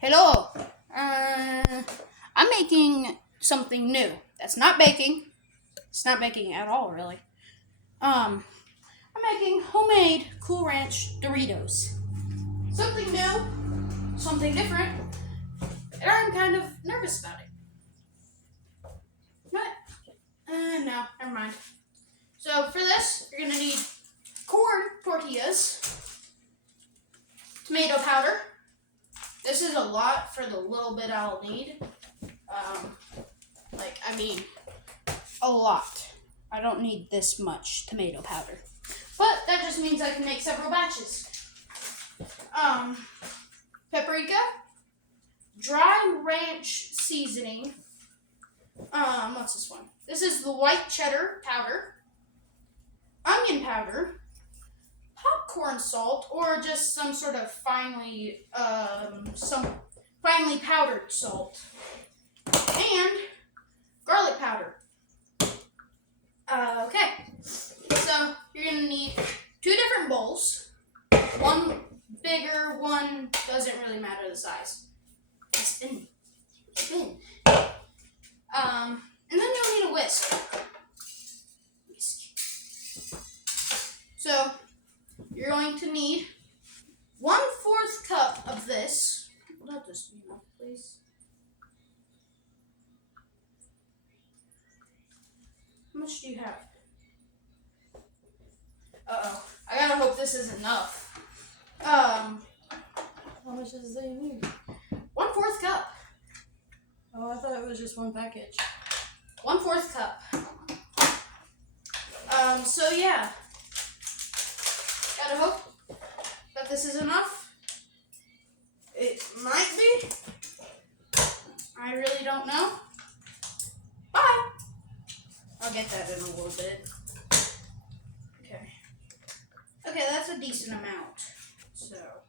Hello. I'm making something new. That's not baking. It's not baking at all, really. I'm making homemade Cool Ranch Doritos. Something new, something different, and I'm kind of nervous about it. What? No, never mind. So for this, you're gonna need corn tortillas, tomato powder. This is a lot for the little bit I'll need. Um, I mean, a lot. I don't need this much tomato powder. But that just means I can make several batches. Paprika, dry ranch seasoning. What's this one? This is the white cheddar powder, onion powder, popcorn salt, or just some sort of finely powdered salt, and garlic powder. Okay, so you're gonna need two different bowls. One bigger, one doesn't really matter the size. Spin. And then you'll need a whisk. So you're going to need 1/4 cup of this. Let this be enough, please. How much do you have? Uh-oh. I gotta hope this is enough. How much does it need? 1/4 cup. Oh, I thought it was just one package. 1/4 cup. So yeah. Gotta hope that this is enough. It might be. I really don't know. Bye. I'll get that in a little bit. Okay. Okay, that's a decent amount. So.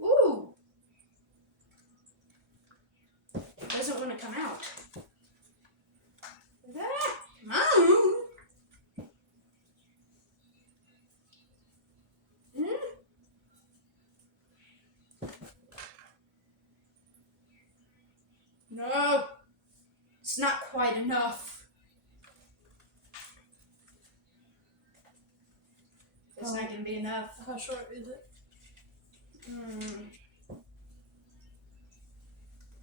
Ooh. It doesn't want to come out. No, it's not quite enough. It's not gonna be enough. How short is it?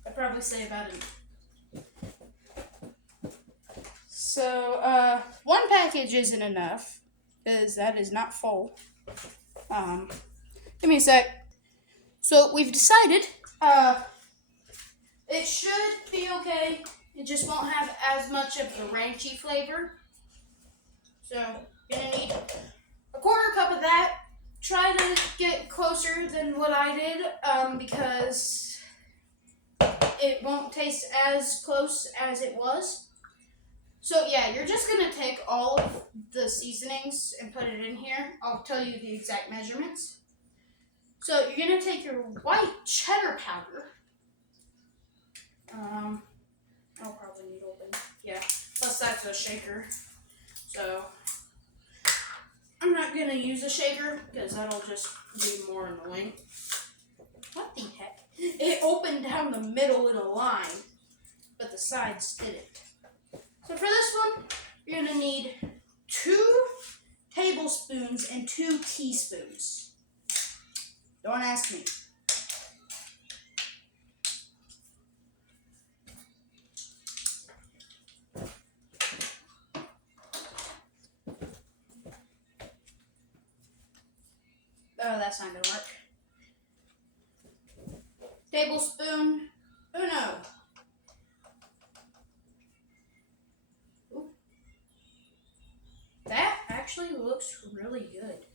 I'd probably say about an. So, one package isn't enough because that is not full. Give me a sec. So we've decided, it should be okay. It just won't have as much of the ranchy flavor. So you're gonna need a 1/4 cup of that. Try to get closer than what I did, because it won't taste as close as it was. So yeah, you're just gonna take all of the seasonings and put it in here. I'll tell you the exact measurements. So you're gonna take your white cheddar powder. I'll probably need open. Yeah. Plus that's a shaker. So I'm not gonna use a shaker because that'll just be more annoying. What the heck? It opened down the middle in a line, but the sides didn't. So for this one, you're gonna need 2 tablespoons and 2 teaspoons. Don't ask me. Oh, that's not gonna work. Tablespoon uno. Ooh. That actually looks really good.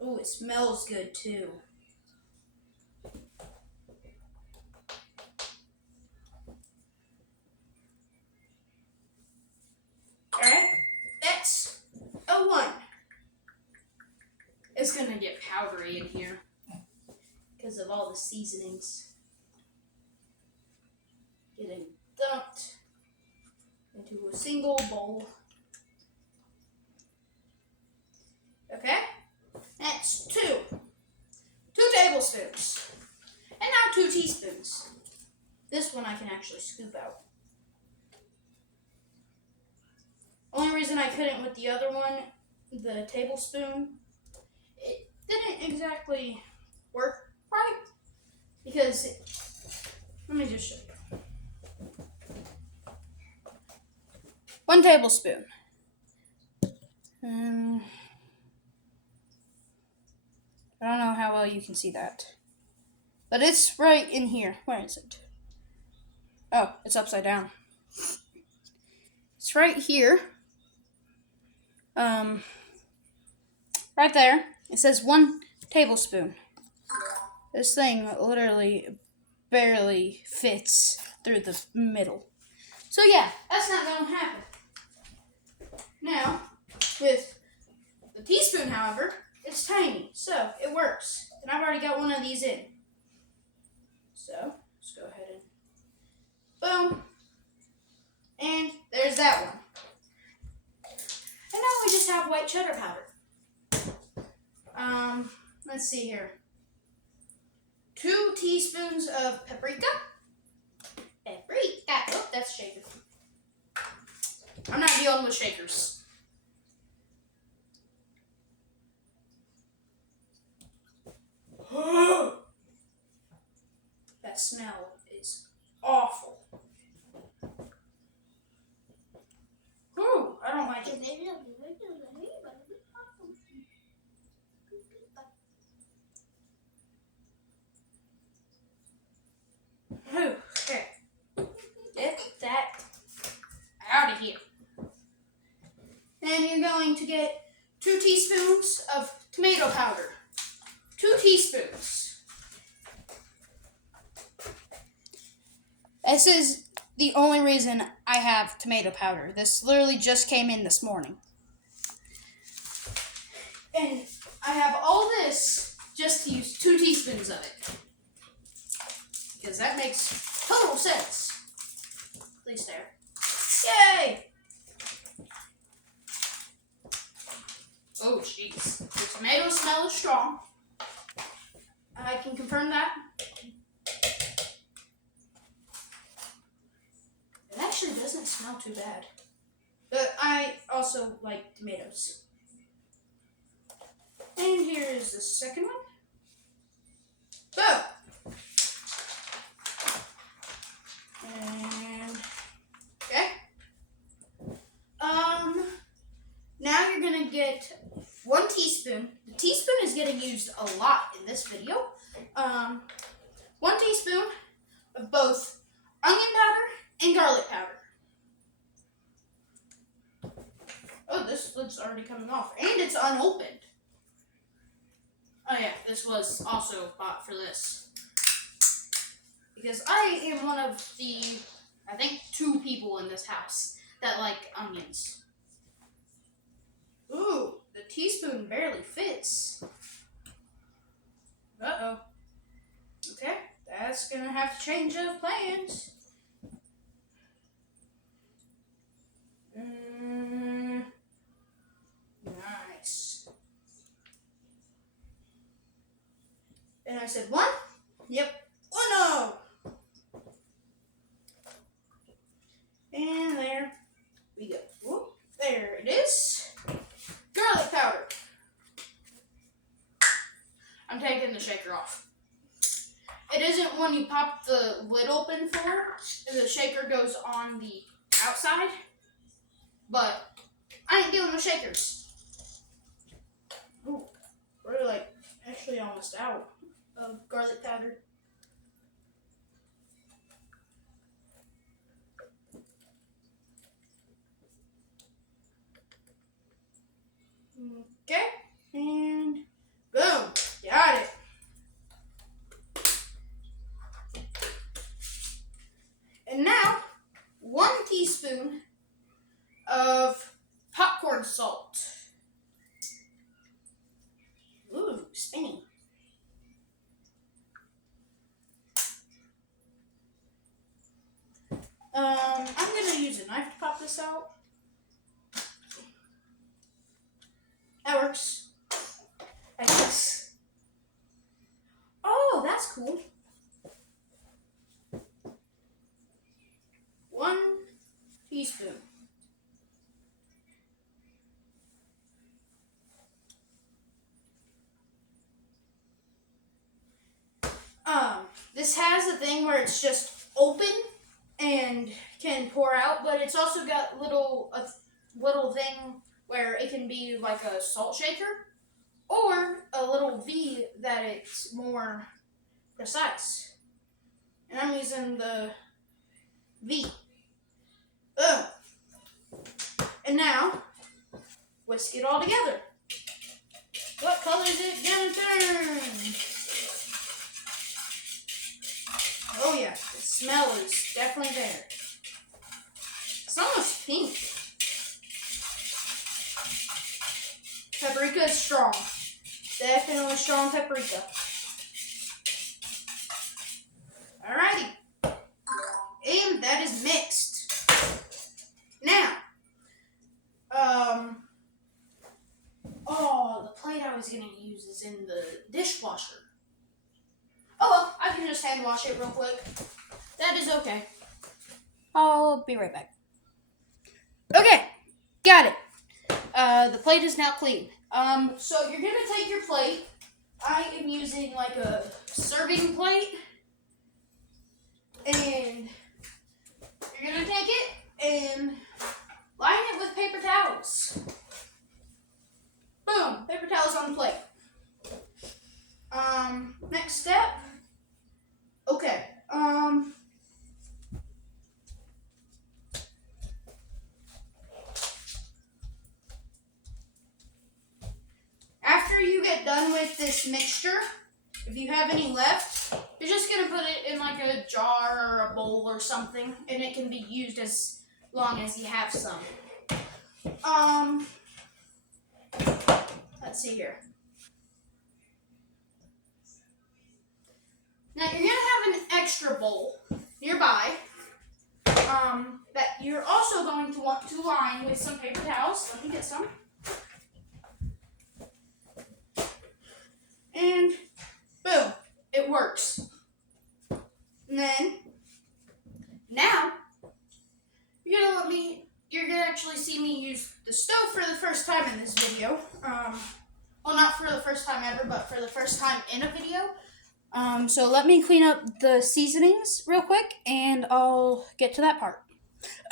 Oh, it smells good too. Alright, that's a 1. It's gonna get powdery in here because of all the seasonings getting dumped into a single bowl. teaspoons. This one I can actually scoop out. Only reason I couldn't with the other one, the tablespoon, it didn't exactly work right because let me just show you. 1 tablespoon. I don't know how well you can see that. But it's right in here. Where is it? Oh, it's upside down. It's right here. Right there. It says 1 tablespoon. This thing literally barely fits through the middle. So yeah, that's not going to happen. Now, with the teaspoon, however, it's tiny, so it works. And I've already got one of these in. So, let's go ahead and boom. And there's that one. And now we just have white cheddar powder. Let's see here. 2 teaspoons of paprika. Paprika. Oh, that's shaker. I'm not dealing with shakers. That smell is awful. Ooh, I don't like it. Okay. Get that out of here. Then you're going to get 2 teaspoons of tomato powder. 2 teaspoons. This is the only reason I have tomato powder. This literally just came in this morning. And I have all this just to use 2 teaspoons of it. Because that makes total sense. At least there. Yay! Oh, jeez. The tomato smell is strong. I can confirm that. It actually doesn't smell too bad. But I also like tomatoes. And here is the second one. Boom! And okay. Now you're gonna get 1 teaspoon. The teaspoon is getting used a lot in this video. 1 teaspoon of both onion powder and garlic powder. Oh, this lid's already coming off, and it's unopened. Oh yeah, this was also bought for this. Because I am one of the, I think, 2 people in this house that like onions. Ooh, the teaspoon barely fits. Uh-oh. Okay, that's gonna have to change of plans. Nice. And I said 1? Yep. Oh no! And there we go. Whoop, there it is. Garlic powder. I'm taking the shaker off. It isn't when you pop the lid open for, the shaker goes on the outside, but I ain't dealing with shakers. Ooh, we're like actually almost out of garlic powder. Okay, and boom, got it. And now, 1 teaspoon of popcorn salt. Ooh, spinny. I'm gonna use a knife to pop this out. That works. I guess. Oh, that's cool. This has a thing where it's just open and can pour out, but it's also got little thing where it can be like a salt shaker or a little V that it's more precise. And I'm using the V. Boom. And now, whisk it all together. What color is it gonna turn? Oh yeah, the smell is definitely there. It's almost pink. Paprika is strong. Definitely strong paprika. Alrighty. And that is mixed. Now, oh, the plate I was gonna use is in the dishwasher. Oh well, I can just hand wash it real quick. That is okay. I'll be right back. Okay, got it. The plate is now clean. So you're gonna take your plate. I am using like a serving plate, and you're gonna take it and line it with paper towels. Boom, paper towels on the plate. Next step. Okay. After you get done with this mixture, if you have any left, you're just gonna put it in like a jar or a bowl or something, and it can be used as long as you have some. Let's see here. Now you're gonna have an extra bowl nearby that you're also going to want to line with some paper towels. Let me get some. And boom, it works. And then now you're gonna actually see me use the stove for the first time in this video. Well, not for the first time ever, but for the first time in a video. So let me clean up the seasonings real quick, and I'll get to that part.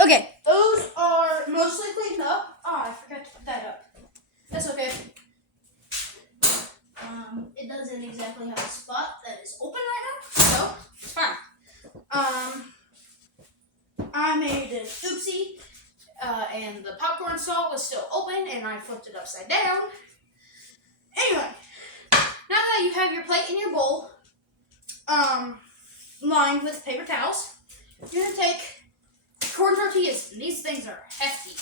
Okay, those are mostly cleaned up. I forgot to put that up. That's okay. It doesn't exactly have a spot that is open right now, so it's fine. I made an oopsie, and the popcorn salt was still open, and I flipped it upside down. Anyway, now that you have your plate and your bowl, lined with paper towels, you're gonna take corn tortillas, and these things are hefty.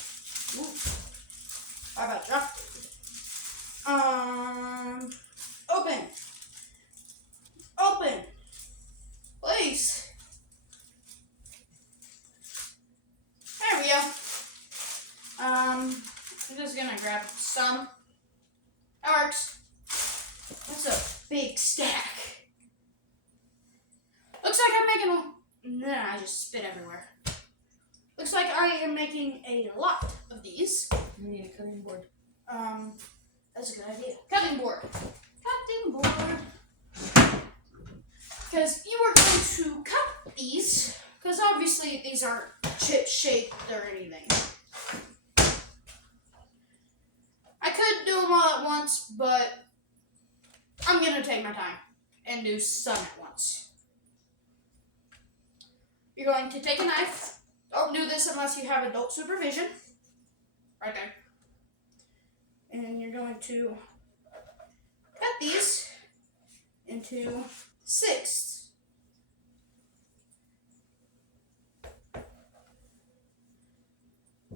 Ooh, I about dropped it. Open, please. There we go. I'm just gonna grab some. That works. That's a big stack. Looks like I'm making Nah, I just spit everywhere. Looks like I am making a lot of these. You need a cutting board. That's a good idea. Cutting board. Because you are going to cut these, because obviously these aren't chip shaped or anything. I could do them all at once, but I'm going to take my time and do some at once. You're going to take a knife. Don't do this unless you have adult supervision. Right there. And you're going to cut these into sixths.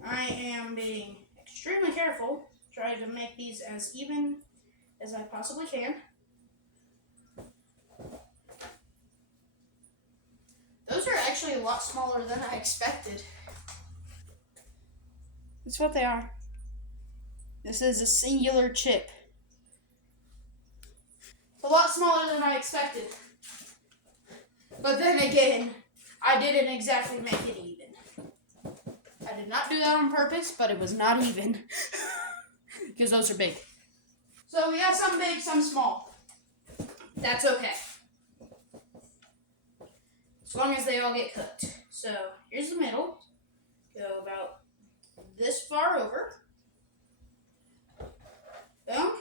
I am being extremely careful, trying to make these as even as I possibly can. Those are actually a lot smaller than I expected. That's what they are. This is a singular chip. It's a lot smaller than I expected. But then again, I didn't exactly make it even. I did not do that on purpose, but it was not even. Because those are big. So we got some big, some small. That's okay. as long as they all get cooked. So here's the middle. Go about this far over. Boom.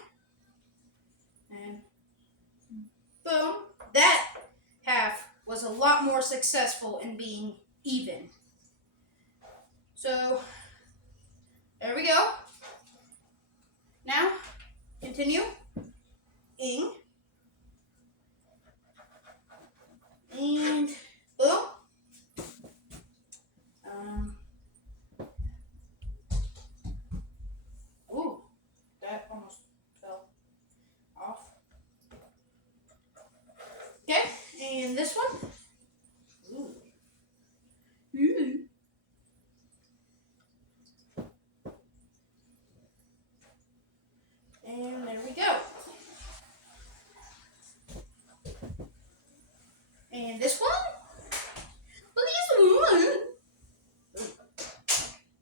And boom. That half was a lot more successful in being even. So there we go. Now continue. Ing. And boom. Ooh, that almost fell off. Okay, and this one. Ooh. Ooh. And there we go. And this one. Well, this one.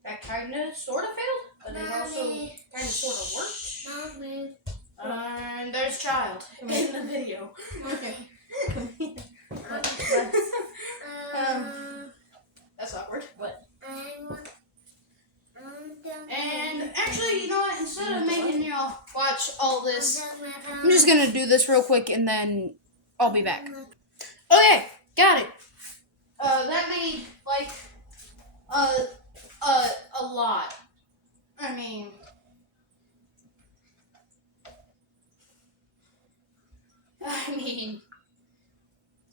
That kind of sort of failed, but it also kind of sort of worked. Mommy. And there's child in the video. Okay. Come here. That's awkward. What? And actually, you know what? Instead of making y'all watch all this, I'm just gonna do this real quick and then I'll be back. Okay, got it. That made like a lot. I mean,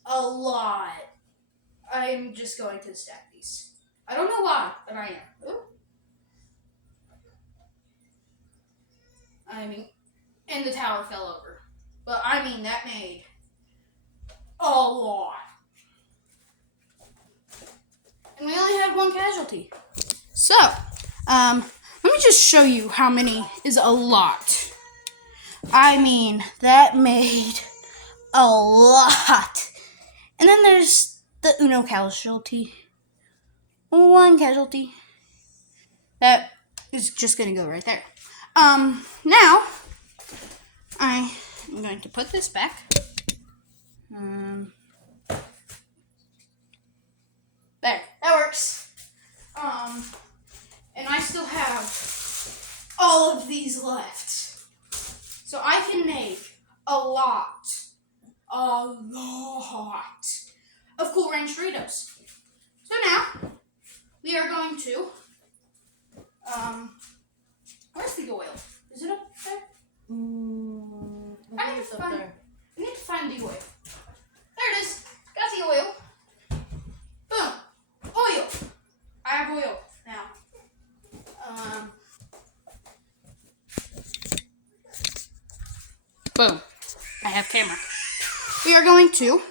a lot. I'm just going to stack these. I don't know why, but I am. Ooh. I mean, and the tower fell over. But I mean, that made a lot. And we only had one casualty. So, let me just show you how many is a lot. I mean, that made a lot. And then there's the Uno casualty. One casualty. That is just going to go right there. Now, I'm going to put this back. There, that works. And I still have all of these left. So I can make a lot of Cool Ranch Doritos. So now, we are going to, where's the oil? Is it up there? I need to find the oil. There it is. Got the oil. Boom. Oil. I have oil now. Boom. I have camera. We are going to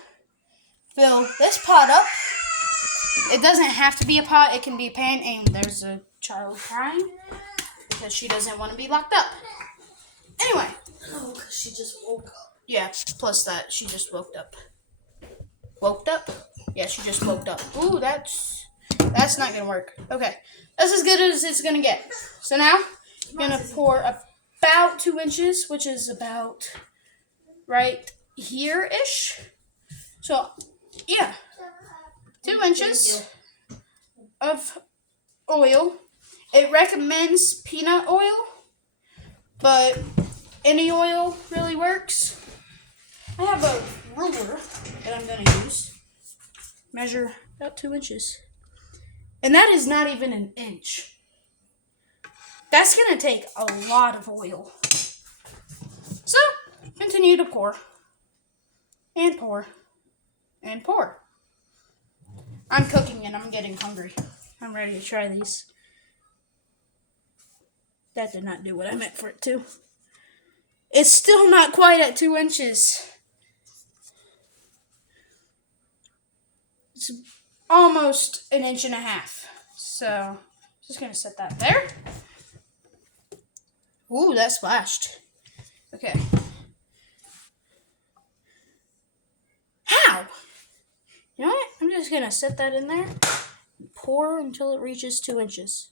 fill this pot up. It doesn't have to be a pot. It can be a pan. And there's a child crying because she doesn't want to be locked up. Anyway. Oh, because she just woke up. Yeah, plus that she just woke up. Woke up? Yeah, she just woke up. Ooh, that's not gonna work. Okay, that's as good as it's gonna get. So now, I'm gonna pour about 2 inches, which is about right here-ish. So, yeah, 2 inches of oil. It recommends peanut oil, but any oil really works. I have a ruler that I'm going to use. Measure about 2 inches. And that is not even an inch. That's going to take a lot of oil. So, continue to pour. And pour. And pour. I'm cooking and I'm getting hungry. I'm ready to try these. That did not do what I meant for it to. It's still not quite at 2 inches. It's almost 1.5 inches. So, just going to set that there. Ooh, that splashed. Okay. How? You know what? I'm just going to set that in there. And pour until it reaches 2 inches.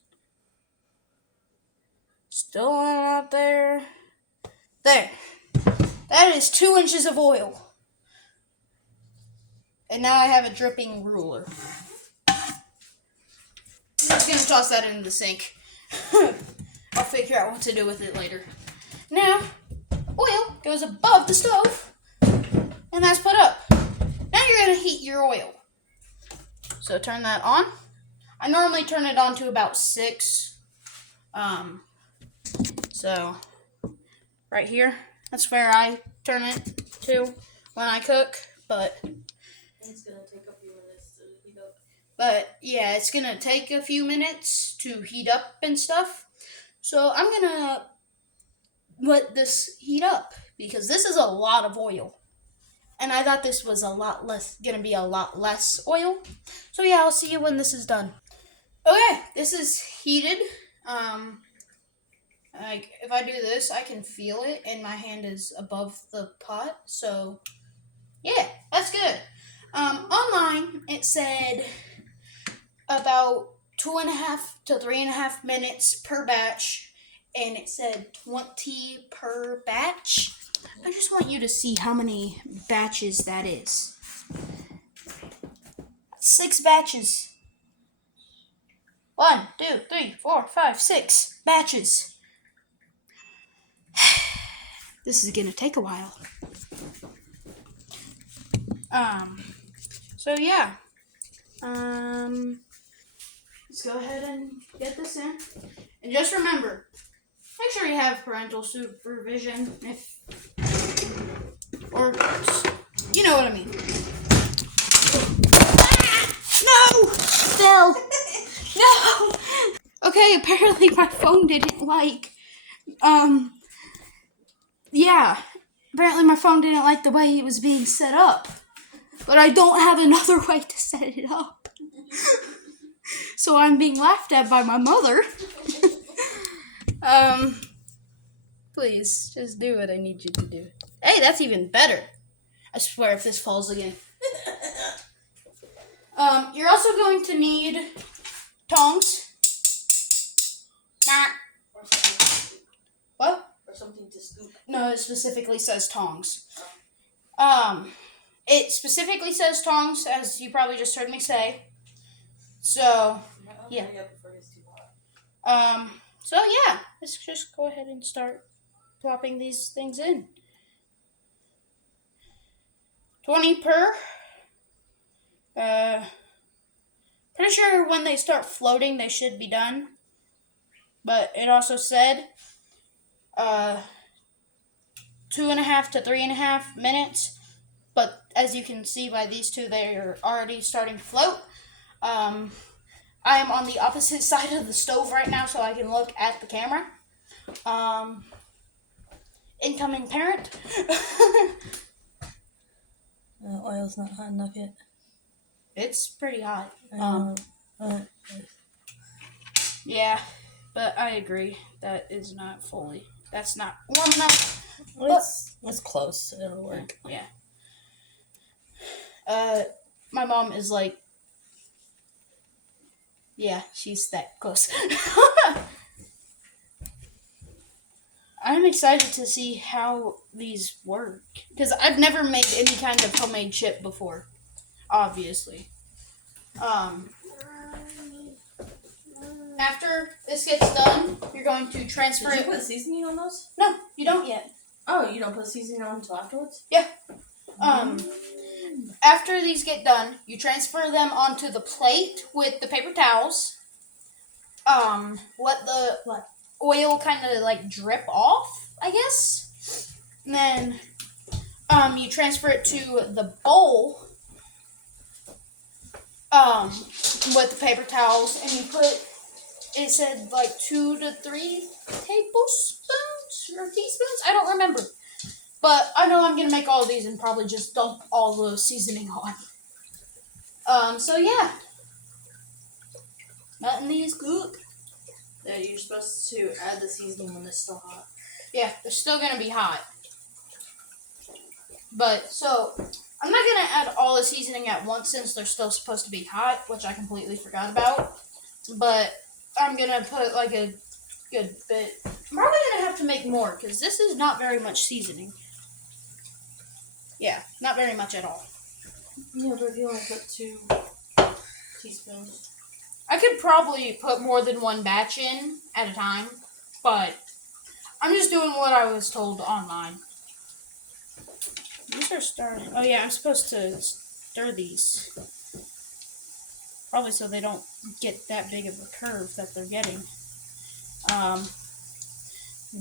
Still not there. There. That is 2 inches of oil. And now I have a dripping ruler. I'm just gonna toss that into the sink. I'll figure out what to do with it later. Now, oil goes above the stove, and that's put up. Now you're gonna heat your oil. So turn that on. I normally turn it on to about 6. So right here, that's where I turn it to when I cook. But It's gonna take a few minutes to heat up. But yeah, it's gonna take a few minutes to heat up and stuff. So I'm gonna let this heat up because this is a lot of oil. And I thought this was gonna be a lot less oil. So yeah, I'll see you when this is done. Okay, this is heated. Like if I do this, I can feel it, and my hand is above the pot. So yeah, that's good. Online it said about 2.5 to 3.5 minutes per batch, and it said 20 per batch. I just want you to see how many batches that is. 6 batches. 1, 2, 3, 4, 5, 6 batches. This is gonna take a while. So yeah. Let's go ahead and get this in. And just remember, make sure you have parental supervision or you know what I mean. No! Phil! No! Okay, apparently my phone didn't apparently my phone didn't like the way it was being set up. But I don't have another way to set it up. So I'm being laughed at by my mother. Please, just do what I need you to do. Hey, that's even better. I swear if this falls again. You're also going to need tongs. Nah. What? Or something to scoop. No, it specifically says tongs. It specifically says tongs, as you probably just heard me say. So, yeah. So yeah, let's just go ahead and start plopping these things in. 20 per. Pretty sure when they start floating, they should be done. But it also said 2.5 to 3.5 minutes. But as you can see by these two, they are already starting to float. I am on the opposite side of the stove right now, so I can look at the camera. Incoming parent. Oil's not hot enough yet. It's pretty hot. Uh, Yeah, but I agree. That is not fully. That's not warm enough. it's close. It'll work. Yeah. My mom is like, yeah, she's that close. I'm excited to see how these work. Because I've never made any kind of homemade chip before. Obviously. After this gets done, you're going to transfer Did it. you put seasoning on those? No, you don't yet. Oh, you don't put seasoning on until afterwards? Yeah. After these get done, you transfer them onto the plate with the paper towels. Let the oil kind of like drip off, I guess. And then you transfer it to the bowl with the paper towels, and you put, it said like 2 to 3 tablespoons or teaspoons? I don't remember. But I know I'm going to make all of these and probably just dump all the seasoning on. So yeah. Letting these cook. Yeah, you're supposed to add the seasoning when it's still hot. Yeah, they're still going to be hot. But, so, I'm not going to add all the seasoning at once since they're still supposed to be hot, which I completely forgot about. But I'm going to put like a good bit. I'm probably going to have to make more because this is not very much seasoning. Yeah, not very much at all. Yeah, but if you only put 2 teaspoons. I could probably put more than one batch in at a time, but I'm just doing what I was told online. These are starting. Oh yeah, I'm supposed to stir these. Probably so they don't get that big of a curve that they're getting.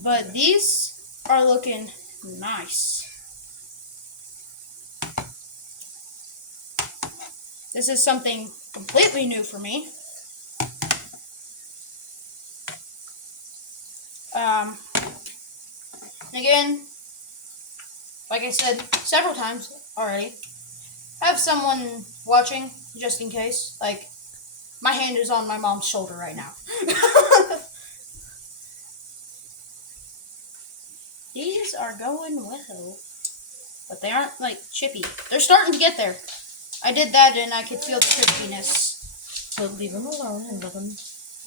But these are looking nice. This is something completely new for me. Again, like I said several times already, have someone watching just in case. Like, my hand is on my mom's shoulder right now. These are going well, but they aren't like chippy. They're starting to get there. I did that and I could feel the crispiness. So leave them alone and let them.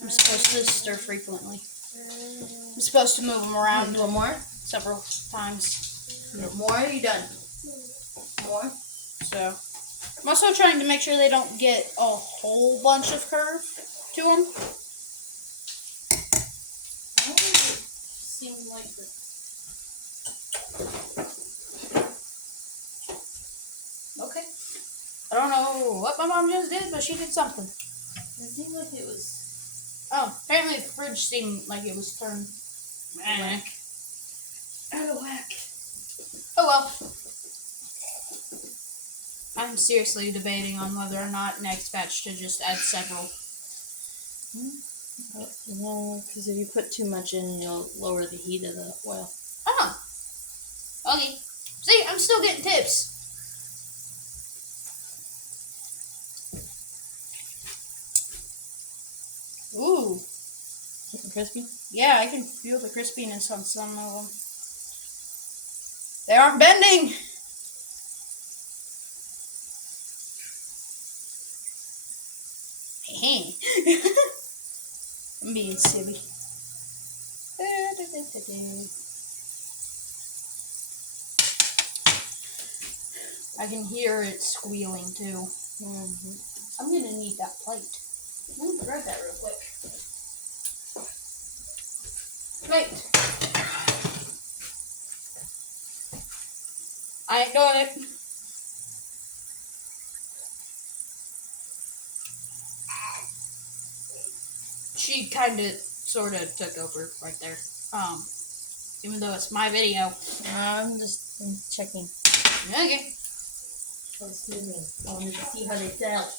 I'm supposed to stir frequently. I'm supposed to move them around One more? several times. More? Are you done? More? So, I'm also trying to make sure they don't get a whole bunch of curve to them. Seems like the. Okay. I don't know what my mom just did, but she did something. It seemed like it was. Oh, apparently the fridge seemed like it was turned whack. Out of whack. Oh well. I'm seriously debating on whether or not next batch to just add several. No, because if you put too much in, you'll lower the heat of the oil. Oh. Okay. See, I'm still getting tips. Ooh. Getting crispy? Yeah, I can feel the crispiness on some of them. They aren't bending. Hey. I'm being silly. I can hear it squealing too. Mm-hmm. I'm gonna need that plate. Let me grab that real quick. Plate. I ain't doing it. She kind of, sort of took over right there. Even though it's my video. I'm just checking. Okay. Oh, excuse me. I wanted to see how they sell.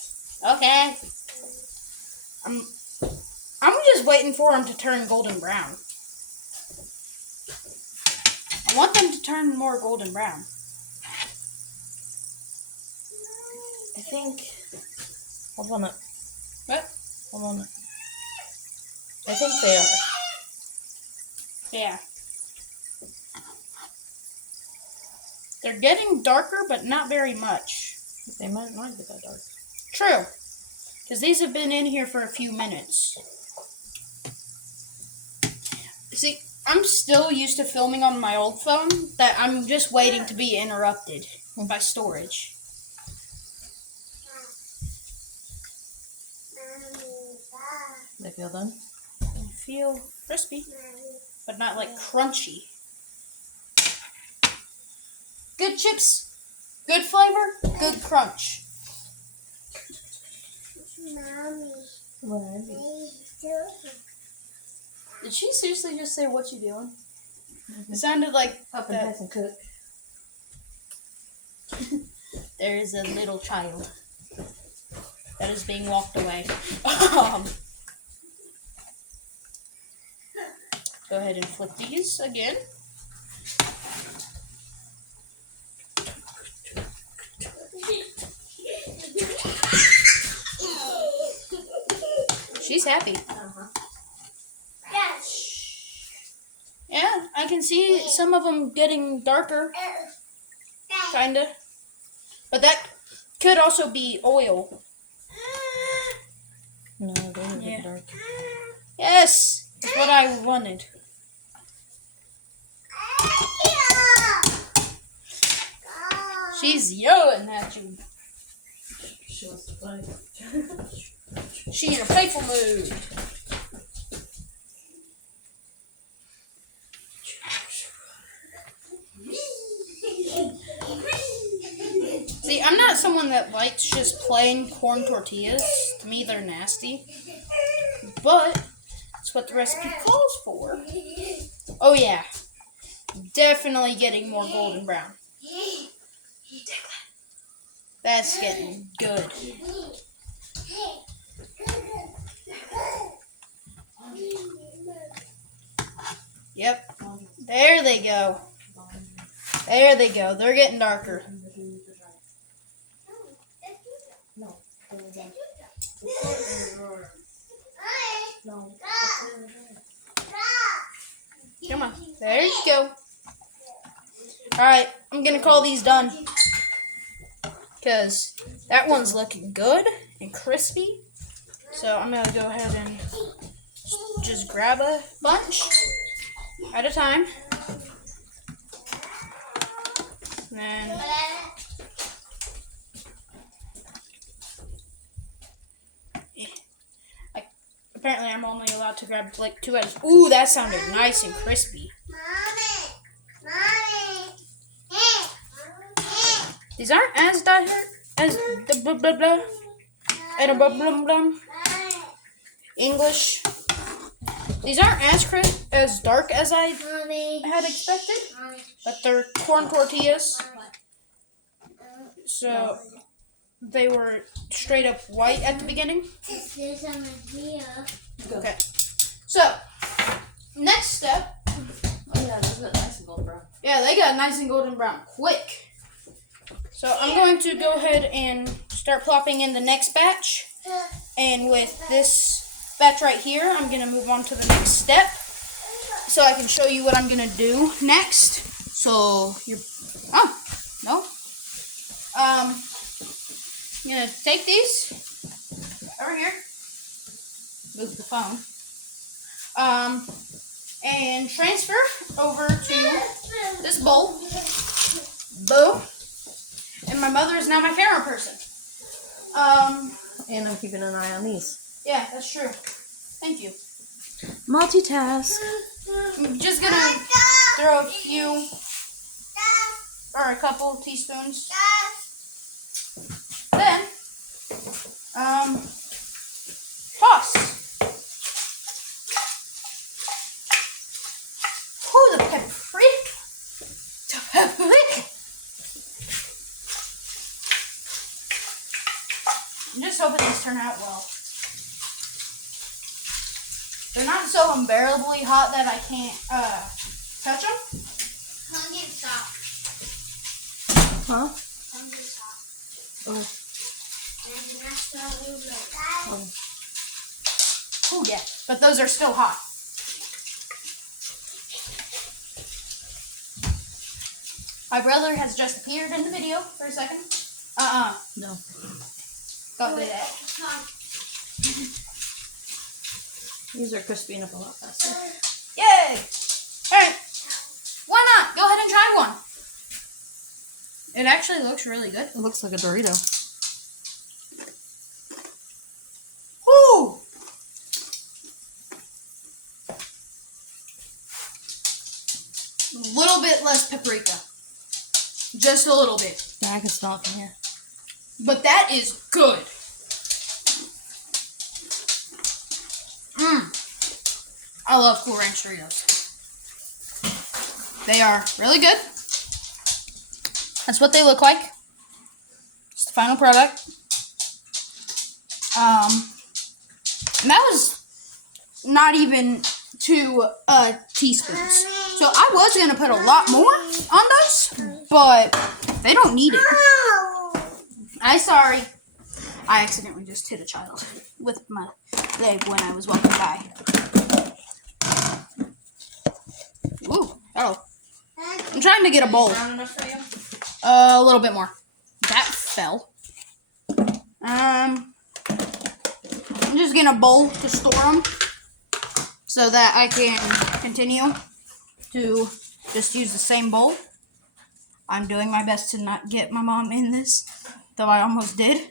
Okay. I'm just waiting for them to turn golden brown. I want them to turn more golden brown. I think. Hold on. What? Hold on. I think they are. Yeah. They're getting darker, but not very much. They might not get that dark. True. Because these have been in here for a few minutes. See, I'm still used to filming on my old phone, that I'm just waiting to be interrupted by storage. They feel done? I feel crispy, but not like crunchy. Good chips, good flavor, good crunch. Mommy. Did she seriously just say, "What you doing"? Mm-hmm. It sounded like Up and pass and cook. There is a little child that is being walked away. Go ahead and flip these again. She's happy. Yeah, I can see some of them getting darker. Kinda. But that could also be oil. No, they're getting dark. Yes! That's what I wanted. She's yelling at you. She wants to play. She in a playful mood. See, I'm not someone that likes just plain corn tortillas. To me, they're nasty. But that's what the recipe calls for. Oh yeah, definitely getting more golden brown. That's getting good. Yep. There they go. There they go. They're getting darker. Come on. There you go. Alright, I'm going to call these done. Because that one's looking good and crispy. So I'm going to go ahead and just grab a bunch at a time. And then apparently I'm only allowed to grab like 2 items. Ooh, that sounded nice and crispy. These aren't as dark as the blah blah blah and a blah blah blah English. These aren't as dark as I had expected, but they're corn tortillas. So they were straight up white at the beginning. Okay. So next step. Oh yeah, those got nice and golden brown. Yeah, they got nice and golden brown quick. So I'm going to go ahead and start plopping in the next batch. And with this batch right here, I'm going to move on to the next step. So I can show you what I'm going to do next. So you're... Oh, no. I'm going to take these over here. Move the phone. And transfer over to this bowl. Boom. And my mother is now my camera person. And I'm keeping an eye on these. Yeah, that's true. Thank you. Multitask. I'm just gonna throw a few or a couple teaspoons. Then, toss. Oh, the paprika. The paprika. I'm just hoping these turn out well. They're not so unbearably hot that I can't touch them. Hunger's hot. Huh? Hunger's hot. Oh. And that's how we like. Oh yeah, but those are still hot. My brother has just appeared in the video for a second. No. Don't do that. These are crisping up a lot faster. Yay! Alright. Why not? Go ahead and try one. It actually looks really good. It looks like a Dorito. Woo! A little bit less paprika. Just a little bit. Yeah, I can smell it from here. But that is good. I love Cool Ranch Doritos. They are really good. That's what they look like. It's the final product. And that was not even 2 teaspoons. So I was going to put a lot more on those, but they don't need it. I'm sorry. I accidentally just hit a child with my leg when I was walking by. Ooh, oh. I'm trying to get a bowl. A little bit more. That fell. I'm just getting a bowl to store them so that I can continue to just use the same bowl. I'm doing my best to not get my mom in this, though I almost did.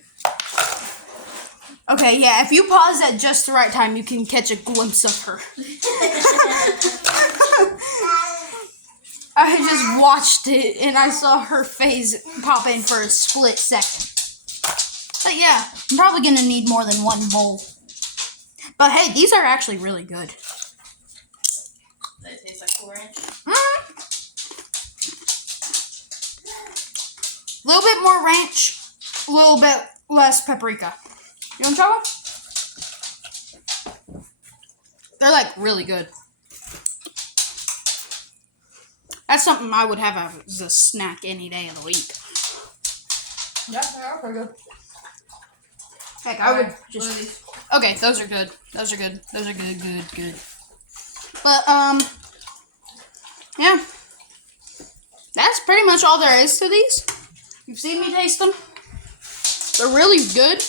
Okay, yeah, if you pause at just the right time, you can catch a glimpse of her. I just watched it, and I saw her face pop in for a split second. But yeah, I'm probably going to need more than one bowl. But hey, these are actually really good. They taste like Cool Ranch. A little bit more ranch, a little bit less paprika. You want to try one? They're like really good. That's something I would have as a snack any day of the week. Yeah, they are pretty good. Heck, I would What are just. these? Okay, those are good. Those are good. Those are good, good, good. But yeah, that's pretty much all there is to these. You've seen me taste them. They're really good.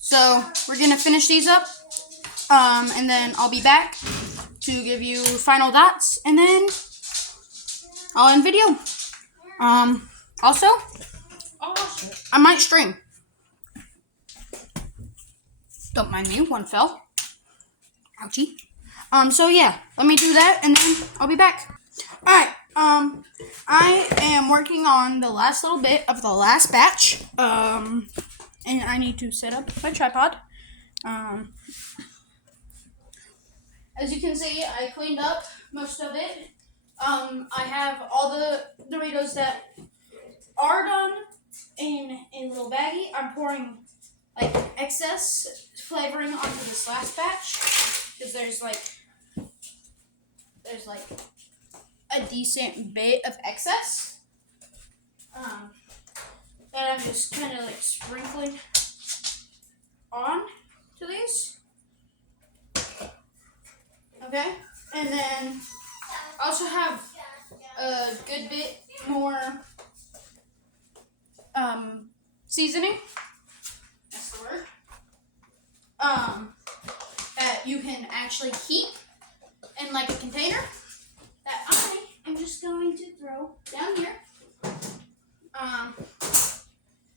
So we're gonna finish these up. And then I'll be back to give you final thoughts, and then I'll end video. Also, I might stream. Don't mind me, one fell. Ouchie. So yeah, let me do that, and then I'll be back. Alright, I am working on the last little bit of the last batch. And I need to set up my tripod. As you can see, I cleaned up most of it. I have all the Doritos that are done in a little baggie. I'm pouring like excess flavoring onto this last batch because there's like a decent bit of excess that I'm just kind of like sprinkling on to these. Okay, and then I also have a good bit more seasoning. That's the word. That you can actually keep in like a container that I am just going to throw down here.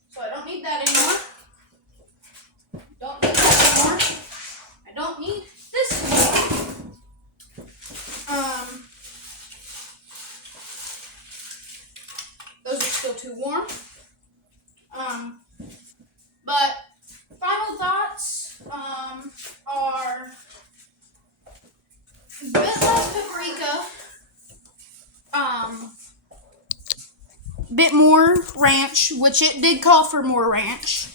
So I don't need that anymore. Don't need that anymore. I don't need this anymore. Those are still too warm. But final thoughts are a bit less paprika, bit more ranch, which it did call for more ranch.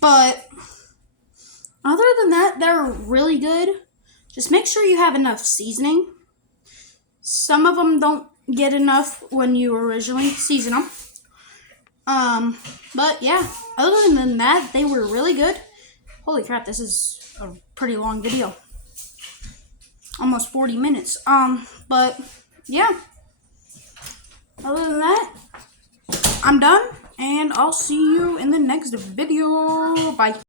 But other than that, they're really good. Just make sure you have enough seasoning. Some of them don't get enough when you originally season them. But yeah, other than that, they were really good. Holy crap, this is a pretty long video. Almost 40 minutes. But yeah. Other than that, I'm done, and I'll see you in the next video. Bye.